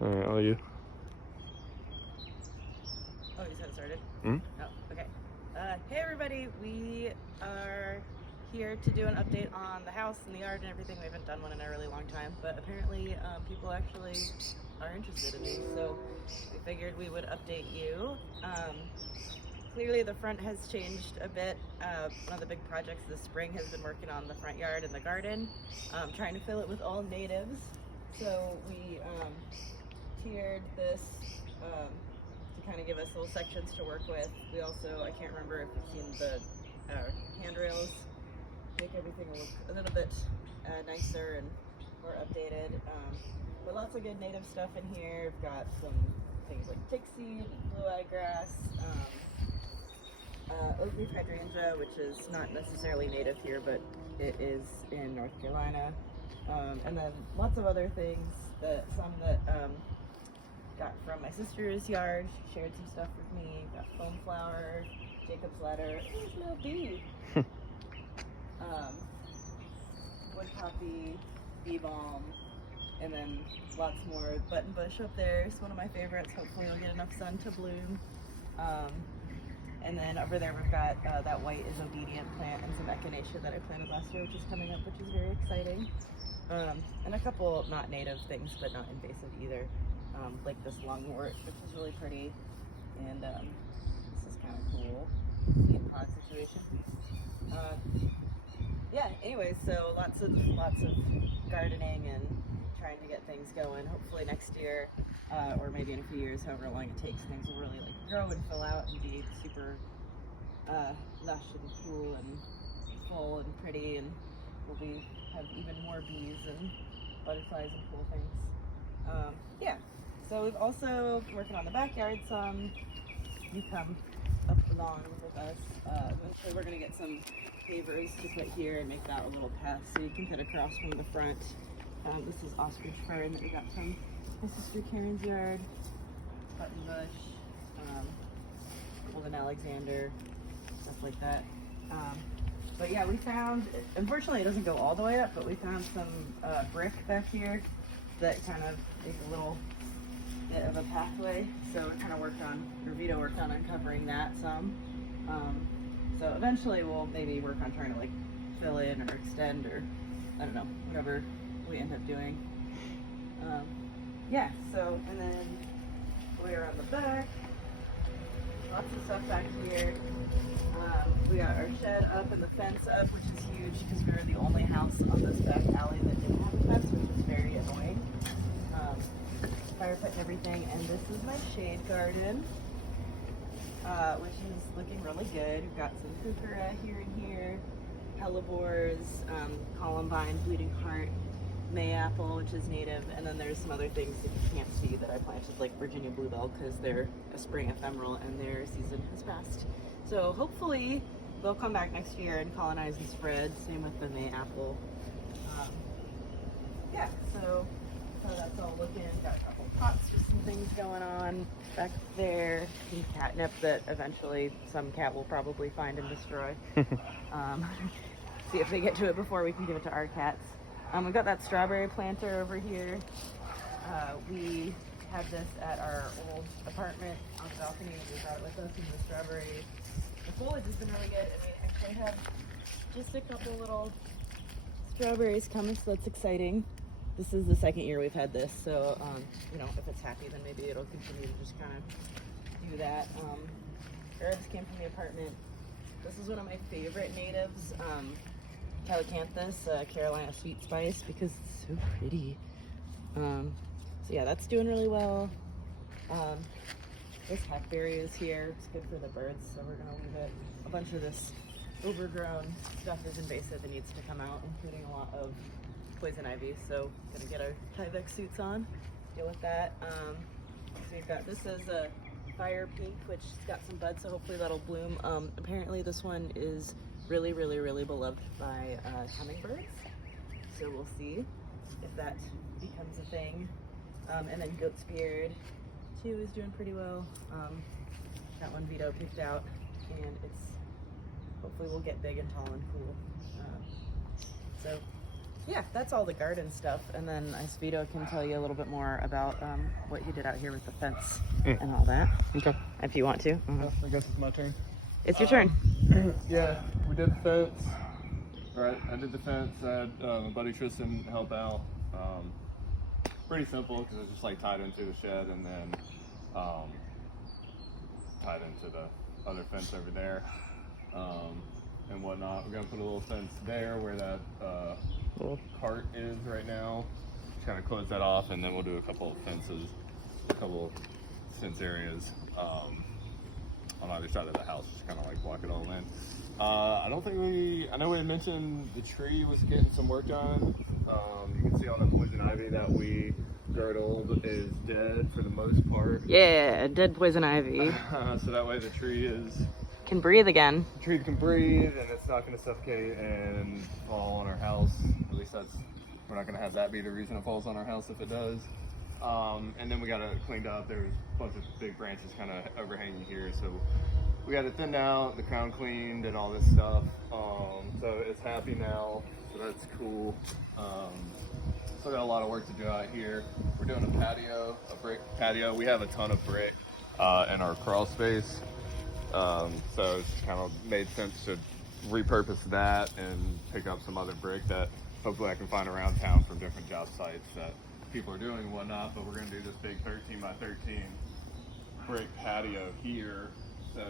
Alright, all you. Oh, you said it started? Hmm? Oh, okay. Hey everybody, we are here to do an update on the house and the yard and everything. We haven't done one in a really long time, but apparently people actually are interested in these, so we figured we would update you. Clearly the front has changed a bit. One of the big projects this spring has been working on the front yard and the garden, trying to fill it with all natives. So we tiered this to kind of give us little sections to work with. We also, I can't remember if you've seen the handrails, make everything look a little bit nicer and more updated. But lots of good native stuff in here. We've got some things like tick seed and blue-eye grass, oak leaf hydrangea, which is not necessarily native here, but it is in North Carolina. And then lots of other things, some that got from my sister's yard. She shared some stuff with me. Got foam flower, Jacob's ladder. Oh, there's a little bee. Wood poppy, bee balm, and then lots more. Button bush up there is one of my favorites. Hopefully it'll get enough sun to bloom. And then over there we've got that white is obedient plant and some echinacea that I planted last year, which is coming up, which is very exciting. And a couple not native things, but not invasive either. Like this lungwort, which is really pretty, and this is kind of cool. Seed pod situation. Yeah. Anyways, so lots of gardening and trying to get things going. Hopefully next year, or maybe in a few years, however long it takes, things will really like grow and fill out and be super lush and cool and full and pretty, and we'll have even more bees and butterflies and cool things. Yeah. So we've also been working on the backyard some. You come up along with us. Eventually we're going to get some pavers to put here and make that a little path so you can cut across from the front. This is ostrich fern that we got from my sister Karen's yard. Button bush, golden Alexander, stuff like that. But yeah, we found, unfortunately it doesn't go all the way up, but we found some brick back here that kind of makes a little bit of a pathway, so we kind of Vito worked on uncovering that some. So eventually we'll maybe work on trying to like fill in or extend, or I don't know, whatever we end up doing. Yeah, so, and then way around the back, lots of stuff back here. We got our shed up and the fence up, which is huge because we were the only house on this back alley that didn't have a fence, which is very annoying. Fire pit and everything, and this is my shade garden, which is looking really good. We've got some kukura here and here, hellebores, columbine, bleeding heart, mayapple, which is native, and then there's some other things that you can't see that I planted, like Virginia bluebell, because they're a spring ephemeral and their season has passed. So hopefully they'll come back next year and colonize and spread. Same with the mayapple. Yeah, so that's all looking. Got a couple pots with some things going on back there. Some catnip that eventually some cat will probably find and destroy. See if they get to it before we can give it to our cats. We've got that strawberry planter over here. We had this at our old apartment on the balcony. We brought it with us, and the foliage has been really good, and we actually have just a couple little strawberries coming, so that's exciting. This is the second year we've had this, so you know, if it's happy, then maybe it'll continue to just kind of do that. Herbs came from the apartment. This is one of my favorite natives, Calacanthus, Carolina sweet spice, because it's so pretty. So yeah, that's doing really well. This hackberry is here. It's good for the birds, so we're gonna leave it. A bunch of this overgrown stuff is invasive and needs to come out, including a lot of poison ivy, so gonna get our Tyvek suits on, deal with that. So we've got, this is a fire pink, which got some buds, so hopefully that'll bloom. Apparently this one is really, really, really beloved by hummingbirds, so we'll see if that becomes a thing. And then goat's beard too is doing pretty well. That one Vito picked out, and it's hopefully will get big and tall and cool. So yeah, that's all the garden stuff. And then Vito can tell you a little bit more about what he did out here with the fence and all that. Okay. If you want to. I guess it's my turn. It's your turn. Yeah, we did the fence. Right, I did the fence. I had my buddy Tristan help out. Pretty simple because it's just like tied into the shed and then tied into the other fence over there and whatnot. We're gonna put a little fence there where that little cart is right now. Just kind of close that off, and then we'll do a couple of fences, a couple of fence areas on either side of the house, just kind of like block it all in. I know we had mentioned the tree was getting some work done. You can see on the poison ivy that we girdled is dead for the most part. Yeah, dead poison ivy. So that way the tree can breathe again. The tree can breathe and it's not going to suffocate and fall on our house. At least we're not going to have that be the reason it falls on our house if it does. And then we got it cleaned up. There's a bunch of big branches kind of overhanging here, so we got it thinned out, the crown cleaned, and all this stuff. So it's happy now, so that's cool. Still got a lot of work to do out here. We're doing a patio, a brick patio. We have a ton of brick in our crawl space, so it's kind of made sense to repurpose that and pick up some other brick that hopefully I can find around town from different job sites that people are doing and whatnot. But we're gonna do this big 13 by 13 brick patio here. So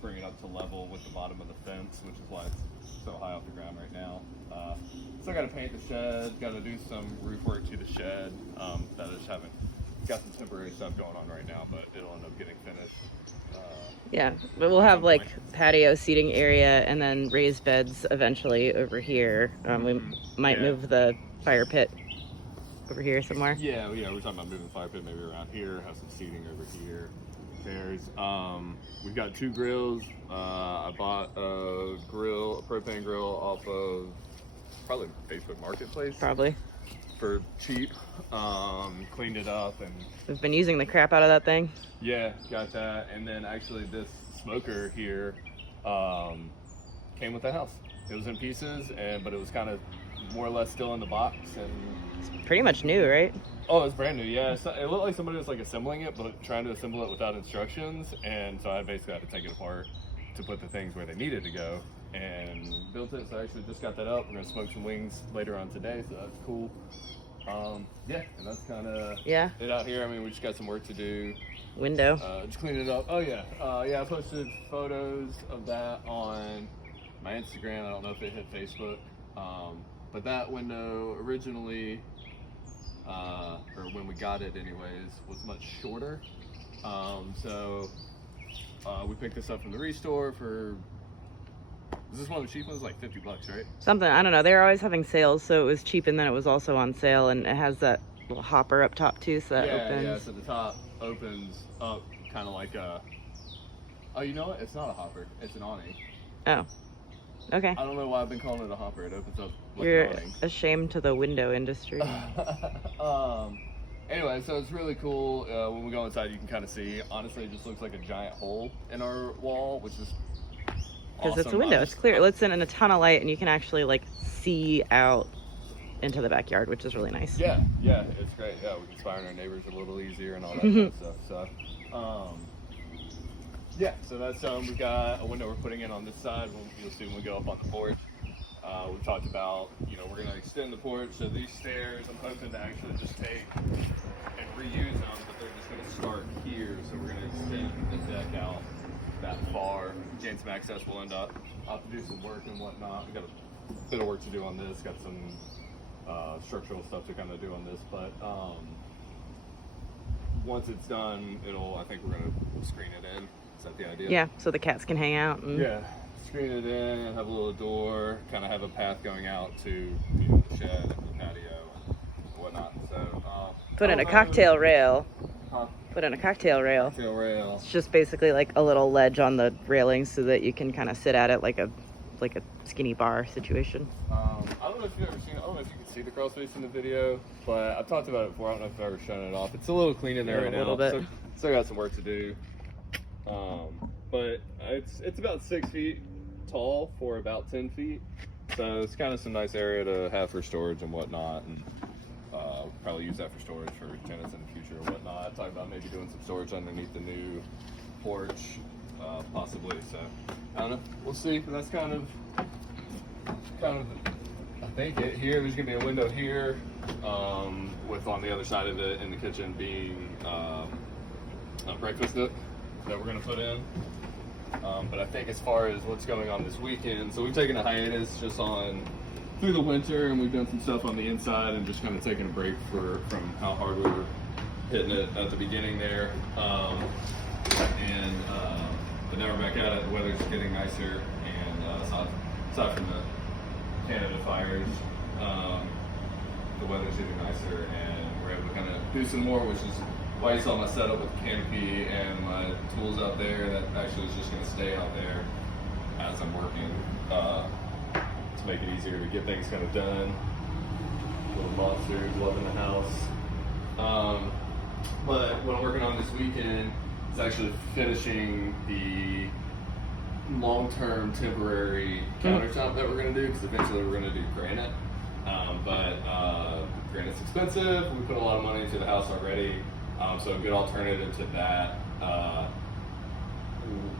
bring it up to level with the bottom of the fence, which is why it's so high off the ground right now. So I got to paint the shed, got to do some roof work to the shed. That I just haven't got some temporary stuff going on right now, but it'll end up getting finished. Yeah, but we'll have like patio seating area and then raised beds eventually over here. We might move the fire pit over here somewhere. Yeah, we're talking about moving the fire pit maybe around here, have some seating over here. We've got 2 grills. I bought a propane grill off of probably Facebook Marketplace. Probably. For cheap. Cleaned it up and we've been using the crap out of that thing. Yeah, got that. And then actually this smoker here came with the house. It was in pieces, but it was kind of more or less still in the box, and it's pretty much new, right? Oh, it's brand new, yeah. So it looked like somebody was like assembling it, but trying to assemble it without instructions, and so I basically had to take it apart to put the things where they needed to go, and built it. So I actually just got that up. We're gonna smoke some wings later on today, so that's cool. Yeah, and that's kind of it out here. I mean, we just got some work to do. Window. Just clean it up. Oh yeah, yeah. I posted photos of that on my Instagram. I don't know if it hit Facebook. But that window originally, or when we got it anyways, was much shorter. So we picked this up from the Restore for, is this one of the cheap ones? Like $50, right? Something, I don't know. They're always having sales, so it was cheap, and then it was also on sale, and it has that little hopper up top too, so that opens. Yeah, so the top opens up kind of like a, oh, you know what? It's not a hopper. It's an awning. Oh. Okay. I don't know why I've been calling it a hopper. It opens up like You're an awning. ashamed to the window industry. Anyway, so it's really cool. When we go inside, you can kind of see. Honestly, it just looks like a giant hole in our wall, which is because awesome. it's a window. It's clear. It lets in a ton of light, and you can actually like see out into the backyard, which is really nice. Yeah, it's great. Yeah, we can spy on our neighbors a little easier and all that kind of stuff. So, yeah, so that's we've got a window we're putting in on this side. You'll see when we go up on the porch. We talked about, we're going to extend the porch. So these stairs, I'm hoping to actually just take and reuse them, but they're just going to start here. So we're going to extend the deck out that far, gain some access. We'll end up, I'll have to do some work and whatnot. We've got a bit of work to do on this. Got some structural stuff to kind of do on this, but once it's done, I think we're going to screen it in. Is that the idea? Yeah, so the cats can hang out. And... yeah, screen it in, have a little door, kind of have a path going out to the shed and the patio and whatnot. So put in a cocktail rail. Huh? Put in a cocktail rail. Cocktail rail. It's just basically like a little ledge on the railing so that you can kind of sit at it like a skinny bar situation. I don't know if you've ever seen. I don't know if you can see the crawl space in the video, but I've talked about it before. I don't know if I've ever shown it off. It's a little clean in there right now. A little bit. So, still got some work to do. But it's about 6 feet tall for about 10 feet. So it's kind of some nice area to have for storage and whatnot, and probably use that for storage for tenants in the future or whatnot. Talk about maybe doing some storage underneath the new porch, possibly. So I don't know. We'll see. But that's kind of I think it here. There's gonna be a window here, with on the other side of it in the kitchen being a breakfast nook that we're gonna put in. But I think as far as what's going on this weekend, so we've taken a hiatus just through the winter, and we've done some stuff on the inside and just kind of taken a break from how hard we were hitting it at the beginning there. But now we're back at it. The weather's getting nicer, and aside from the Canada fires, the weather's getting nicer, and we're able to kind of do some more, which is why you saw my setup with the canopy and my tools out there. That actually is just going to stay out there as I'm working, to make it easier to get things kind of done. Little monsters loving the house. But what I'm working on this weekend is actually finishing the long-term temporary countertop that we're going to do, because eventually we're going to do granite. But granite's expensive. We put a lot of money into the house already. So a good alternative to that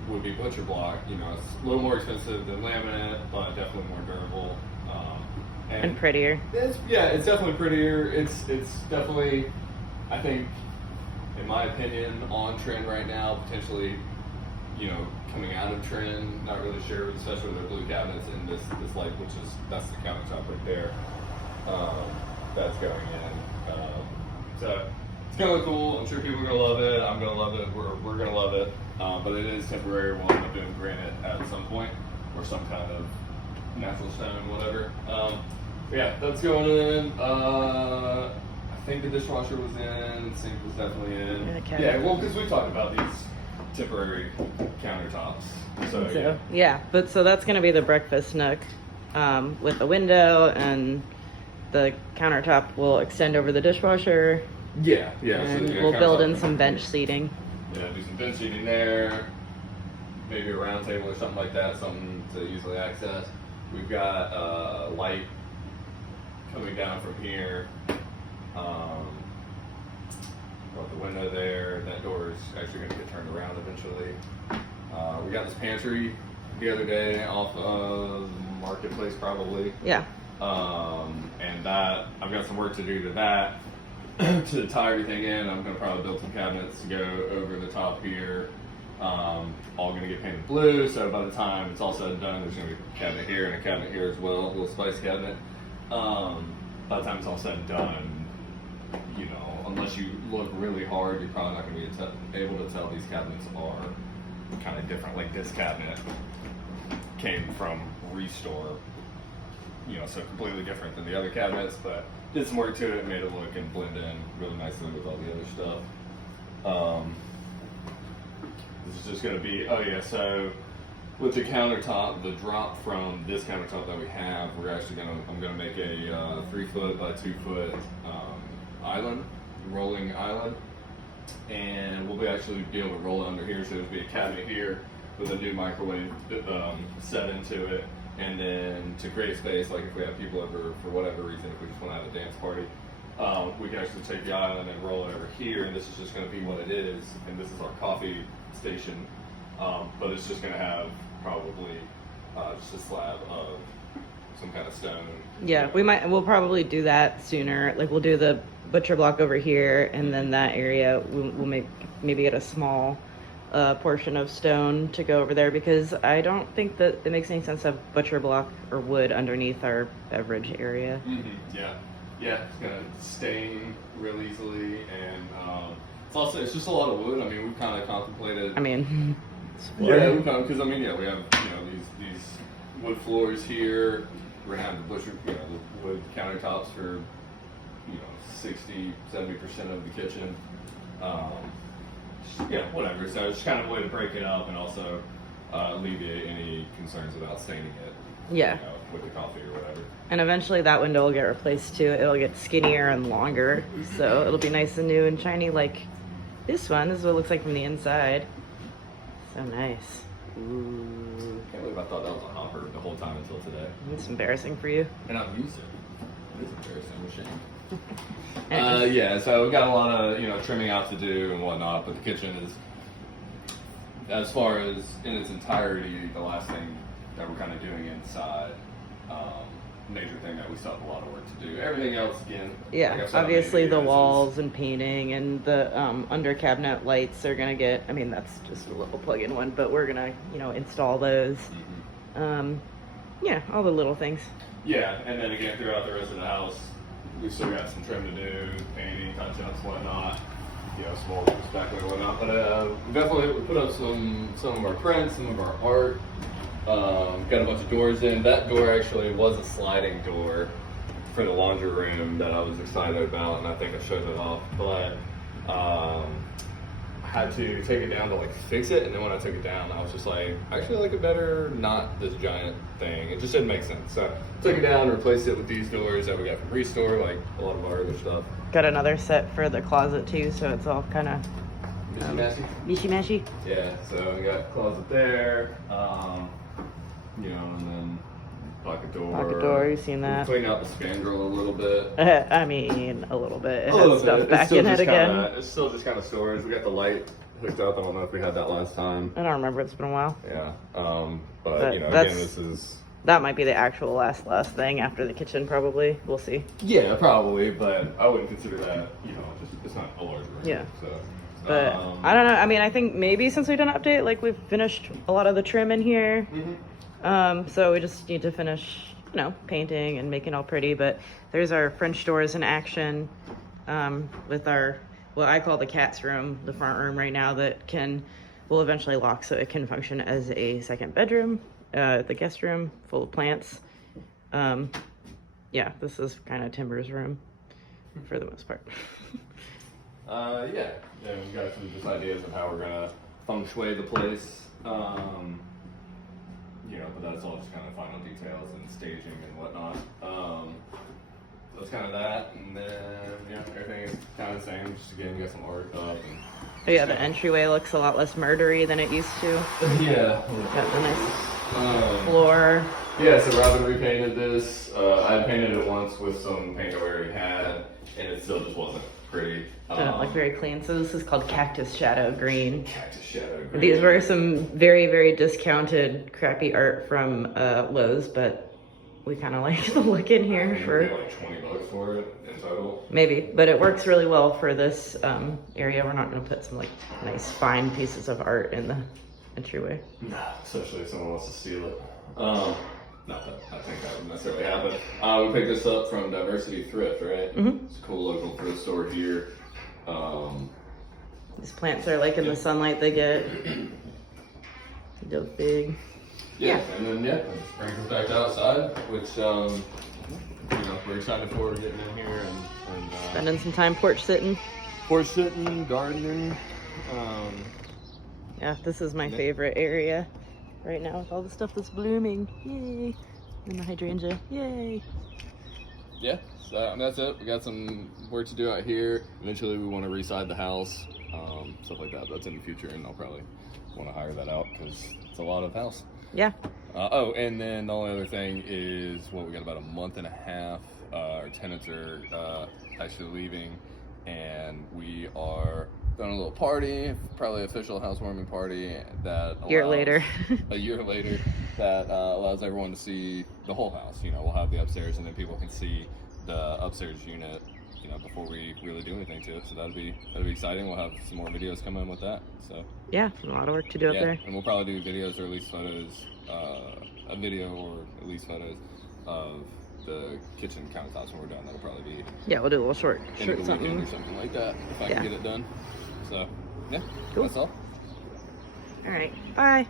would be butcher block. You know, it's a little more expensive than laminate, but definitely more durable. And prettier. It's definitely prettier. It's definitely, I think, in my opinion, on trend right now. Potentially, you know, coming out of trend. Not really sure, especially with their blue cabinets and this light, that's the countertop right there. That's going in. So it's gonna look cool. I'm sure people are gonna love it. I'm gonna love it. We're gonna love it. But it is temporary. We'll end up doing granite at some point, or some kind of natural stone, whatever. Yeah, that's going in. I think the dishwasher was in. The sink was definitely in. Yeah, well, because we talked about these temporary countertops. So yeah, but so that's gonna be the breakfast nook, with the window, and the countertop will extend over the dishwasher. Yeah. And So, we'll build in some bench seating. Yeah, do some bench seating there. Maybe a round table or something like that, something to easily access. We've got light coming down from here. Got the window there. That door is actually going to get turned around eventually. We got this pantry the other day off of Marketplace, probably. Yeah. And that I've got some work to do to that to tie everything in. I'm going to probably build some cabinets to go over the top here. All going to get painted blue, so by the time it's all said and done, there's going to be a cabinet here and a cabinet here as well, a little spice cabinet. By the time it's all said and done, you know, unless you look really hard, you're probably not going to be able to tell these cabinets are kind of different. Like this cabinet came from Restore, you know, so completely different than the other cabinets, but did some work to it, made it look and blend in really nicely with all the other stuff. This is just going to be, so with the countertop, the drop from this countertop that we have, I'm going to make a 3 foot by 2 foot island, rolling island, and we'll actually be able to roll it under here. So there'll be a cabinet here with a new microwave set into it, and then to create space, like if we have people over for whatever reason, if we just want to have a dance party, we can actually take the island and roll it over here, and this is just going to be what it is, and this is our coffee station, but it's just going to have probably just a slab of some kind of stone. Yeah, we'll probably do that sooner. Like we'll do the butcher block over here, and then that area we'll maybe get a small portion of stone to go over there, because I don't think that it makes any sense to have butcher block or wood underneath our beverage area. Mm-hmm. Yeah, it's gonna stain real easily, and it's just a lot of wood. I mean, we've kind of contemplated. Because we have these wood floors here. We're gonna have the wood countertops for 60-70% of the kitchen. Whatever. So it's kind of a way to break it up and also alleviate any concerns about staining it. Yeah. With the coffee or whatever. And eventually that window will get replaced too. It'll get skinnier and longer, so it'll be nice and new and shiny like this one. This is what it looks like from the inside. So nice. Can't believe I thought that was a hopper the whole time until today. It's embarrassing for you. And I've used it. It is embarrassing. I'm ashamed. Yeah, so we got a lot of, trimming out to do and whatnot, but the kitchen is, as far as in its entirety, the last thing that we're kind of doing inside. Major thing that we still have a lot of work to do. Everything else, again. Yeah, like I said, obviously the maybe walls and painting and the under cabinet lights are gonna get. I mean, that's just a little plug-in one, but we're gonna, install those. Yeah, all the little things. Yeah, and then again, throughout the rest of the house, we still got some trim to do, painting, touch-ups, whatnot. Small spackling and whatnot. But we definitely put up some of our prints, some of our art. Got a bunch of doors in. That door actually was a sliding door for the laundry room that I was excited about, and I think I showed it off. But I had to take it down to fix it, and then when I took it down, I was just like, I actually like it better not this giant thing. It just didn't make sense. So took it down, replaced it with these doors that we got from Restore, like a lot of our other stuff. Got another set for the closet too, so it's all kind of mishy-mashy. Yeah, so we got closet there. And then pocket door. Pocket door, you've seen that. Clean out the spandrel a little bit. I mean, a little bit. It A little has stuff bit. back in it again. It's still just kind of storage. We got the light hooked up. I don't know if we had that last time. I don't remember. It's been a while. Yeah. But But again, that's- this is. That might be the actual last thing after the kitchen, probably. We'll see. Yeah, probably, but I wouldn't consider that. Just it's not a large room. Yeah. So. But I don't know. I mean, I think maybe since we did an update, we've finished a lot of the trim in here. So we just need to finish, painting and making it all pretty. But there's our French doors in action with our, what I call the cat's room, the front room right now that will eventually lock so it can function as a second bedroom, the guest room full of plants. Yeah, this is kind of Timber's room for the most part. Yeah, we've got some just ideas of how we're gonna feng shui the place. But that's all just kind of final details and staging and whatnot. So that's kind of that, and then everything is kind of the same. Just again, got some art up. And Oh yeah, the entryway looks a lot less murdery than it used to. Yeah. Got the nice floor. Yeah, so Robin repainted this. I had painted it once with some paint I already had, and it still just wasn't pretty. Didn't look very clean. So this is called Cactus Shadow Green. Cactus Shadow Green. These were some very, very discounted, crappy art from Lowe's, but we kind of like the look in here I for paid like $20 for it in total. maybe, but it works really well for this area. We're not going to put some nice fine pieces of art in the entryway. No, especially if someone wants to steal it. Not that I think that would necessarily happen. We picked this up from Diversity Thrift, right? Mm-hmm. It's a cool local thrift store here. These plants are in the sunlight they get. They're big. Yeah, and then it just brings us back outside, which we're excited for getting in here and Spending some time porch sitting. porch sitting, gardening. Yeah, this is my favorite area right now with all the stuff that's blooming. Yay! And the hydrangea. Yay! Yeah, so that's it. We got some work to do out here. Eventually, we want to reside the house, stuff like that. That's in the future, and I'll probably want to hire that out because it's a lot of house. Yeah. And then the only other thing is, we got about a month and a half. Our tenants are actually leaving, and we are throwing a little party, probably official housewarming party that A year later. a year later, that allows everyone to see the whole house. We'll have the upstairs, and then people can see the upstairs unit, before we really do anything to it. So that'll be exciting. We'll have some more videos coming with that. So Yeah, a lot of work to do up there. and we'll probably do videos or at least photos, a video or at least photos of the kitchen countertops when we're done. That'll probably be Yeah, we'll do a little short end of the weekend something. or something like that if I Yeah. can get it done. So yeah, Cool. that's all. All right, bye.